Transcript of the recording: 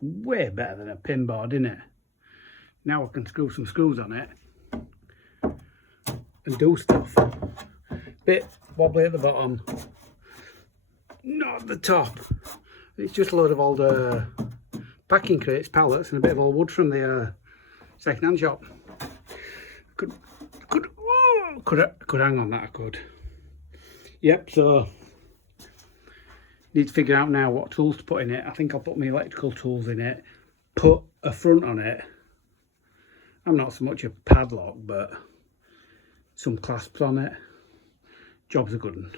It's way better than a pin board, isn't it? Now I can screw some screws on it and do stuff. Bit wobbly at the bottom, not at the top. It's just a load of old packing crates, pallets, and a bit of old wood from the second-hand shop. Could hang on that, I could. Yep, so need to figure out now what tools to put in it. I think I'll put my electrical tools in it, put a front on it. I'm not so much a padlock, but some clasps on it. Job's a good one.